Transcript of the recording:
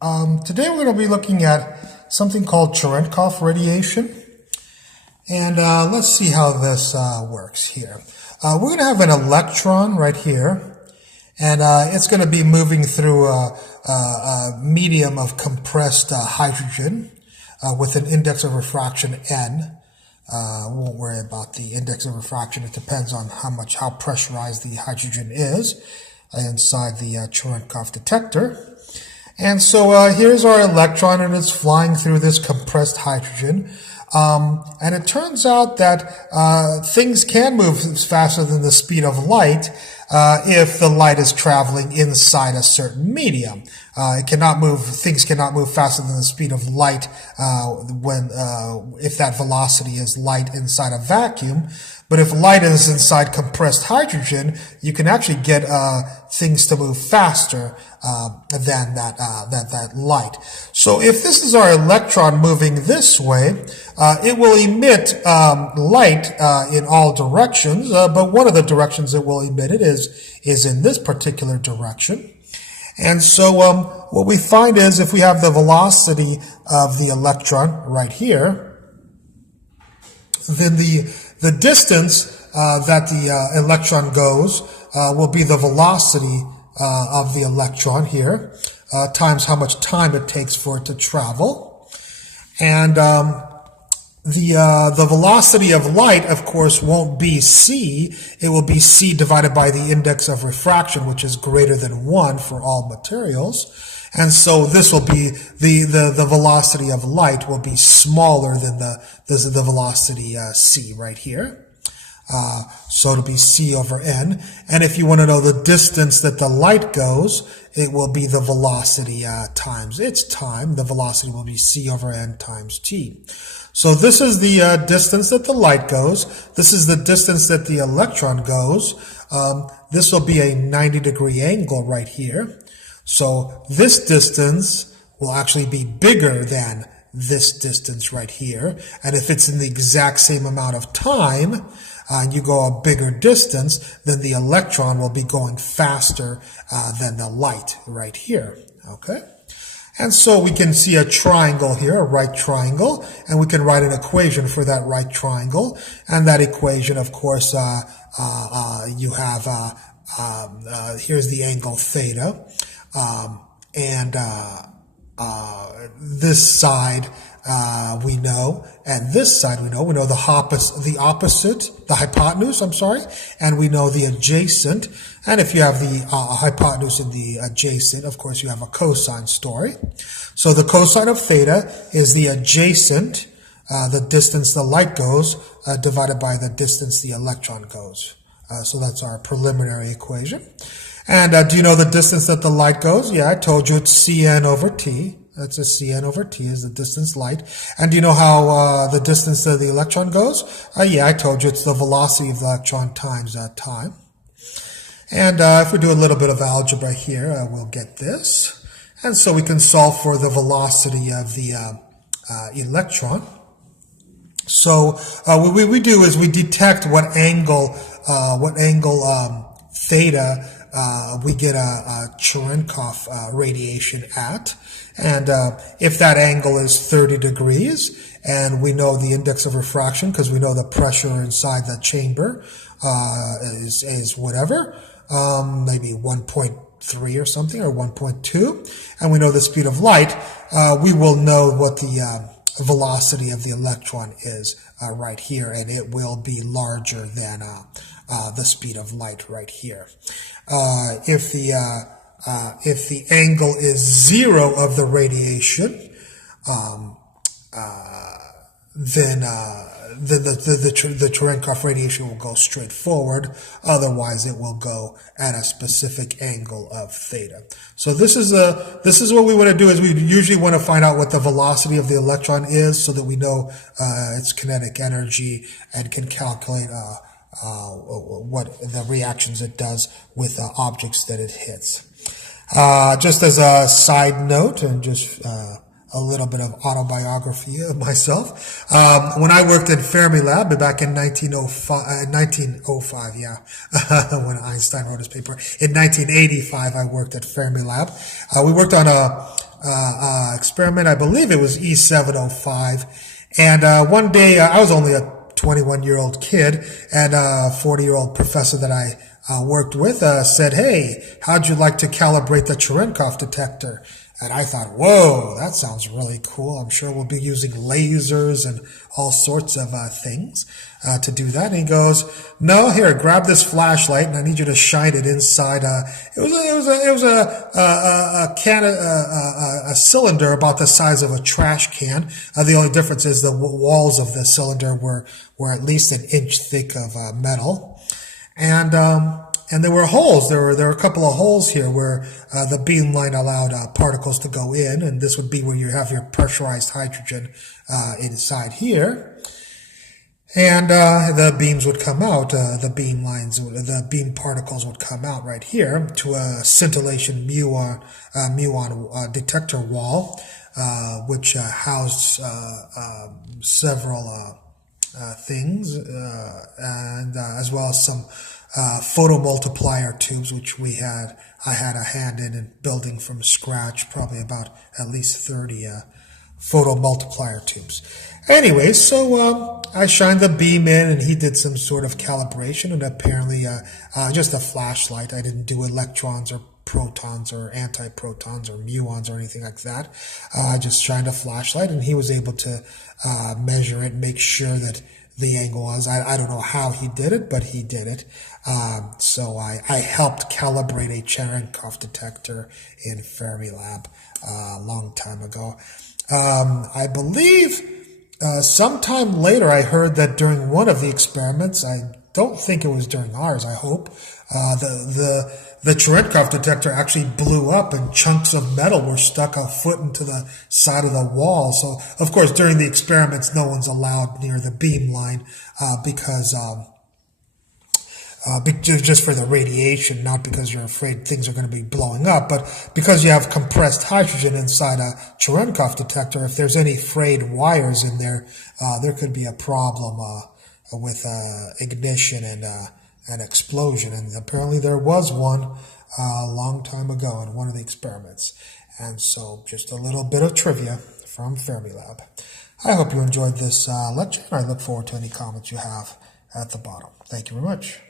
Today we're going to be looking at something called Cerenkov radiation, and let's see how this works here. We're going to have an electron right here, and it's going to be moving through a medium of compressed hydrogen with an index of refraction n. We won't worry about the index of refraction. It depends on how pressurized the hydrogen is inside the Cerenkov detector. And so here's our electron, and it's flying through this compressed hydrogen. And it turns out that things can move faster than the speed of light if the light is traveling inside a certain medium. Things cannot move faster than the speed of light if that velocity is light inside a vacuum. But if light is inside compressed hydrogen, you can actually get things to move faster than that light. So if this is our electron moving this way, it will emit light in all directions, but one of the directions it will emit it is in this particular direction. And so what we find is if we have the velocity of the electron right here, then the distance that the electron goes will be the velocity of the electron here times how much time it takes for it to travel. And the velocity of light, of course, won't be c. It will be c divided by the index of refraction, which is greater than 1 for all materials. And so this will be the velocity of light will be smaller than the velocity c right here. So it'll be c over n. And if you want to know the distance that the light goes, it will be the velocity times its time. The velocity will be c over n times t. So this is the distance that the light goes. This is the distance that the electron goes. This will be a 90-degree angle right here. So this distance will actually be bigger than this distance right here. And if it's in the exact same amount of time, and you go a bigger distance, then the electron will be going faster than the light right here. Okay? And so we can see a triangle here, a right triangle, and we can write an equation for that right triangle. And that equation, of course, you have, here's the angle theta. And this side we know, and this side we know. We know the hypotenuse, and we know the adjacent. And if you have the hypotenuse and the adjacent, of course you have a cosine story. So the cosine of theta is the adjacent, the distance the light goes, divided by the distance the electron goes. So that's our preliminary equation. And do you know the distance that the light goes? Yeah, I told you it's Cn over t. That's a Cn over t is the distance light. And do you know how the distance of the electron goes? Yeah, I told you it's the velocity of the electron times time. And if we do a little bit of algebra here, we'll get this. And so we can solve for the velocity of the electron. So what we do is we detect what angle theta we get a Cerenkov radiation at. And if that angle is 30 degrees, and we know the index of refraction because we know the pressure inside the chamber is whatever, maybe 1.3 or something, or 1.2, and we know the speed of light, we will know what the velocity of the electron is right here, and it will be larger than the speed of light right here. If the angle is 0 of the radiation, then the Cerenkov radiation will go straight forward. Otherwise, it will go at a specific angle of theta. So this is what we want to do. Is we usually want to find out what the velocity of the electron is, so that we know its kinetic energy and can calculate what the reactions it does with objects that it hits. Just as a side note, and just a little bit of autobiography of myself. When I worked at Fermilab back in 1905, yeah, when Einstein wrote his paper. In 1985, I worked at Fermilab. We worked on a experiment. I believe it was E705. And one day, I was only a 21-year-old kid, and a 40-year-old professor that I worked with said, "Hey, how'd you like to calibrate the Cherenkov detector?" And I thought, whoa, that sounds really cool. I'm sure we'll be using lasers and all sorts of things to do that. And he goes, "No, here, grab this flashlight, and I need you to shine it inside." It was a cylinder about the size of a trash can. The only difference is the walls of the cylinder were at least an inch thick of metal, and there were holes. There were a couple of holes here where the beam line allowed particles to go in, and this would be where you have your pressurized hydrogen inside here. And the beams would come out. The beam particles would come out right here to a scintillation muon detector wall, which housed several things, and as well as some photomultiplier tubes, which I had a hand in building from scratch, probably about at least 30 photomultiplier tubes. Anyway, so I shined the beam in, and he did some sort of calibration, and apparently just a flashlight. I didn't do electrons or protons or antiprotons or muons or anything like that. I just shined a flashlight, and he was able to measure it, make sure that the angle was. I don't know how he did it, but he did it. So I helped calibrate a Cherenkov detector in Fermilab a long time ago. I believe sometime later I heard that during one of the experiments, I don't think it was during ours, I hope, the Cherenkov detector actually blew up and chunks of metal were stuck a foot into the side of the wall. So, of course, during the experiments, no one's allowed near the beam line because just for the radiation, not because you're afraid things are going to be blowing up, but because you have compressed hydrogen inside a Cherenkov detector. If there's any frayed wires in there, there could be a problem with ignition and an explosion, and apparently there was one a long time ago in one of the experiments. And so just a little bit of trivia from Fermilab. I hope you enjoyed this lecture, and I look forward to any comments you have at the bottom. Thank you very much.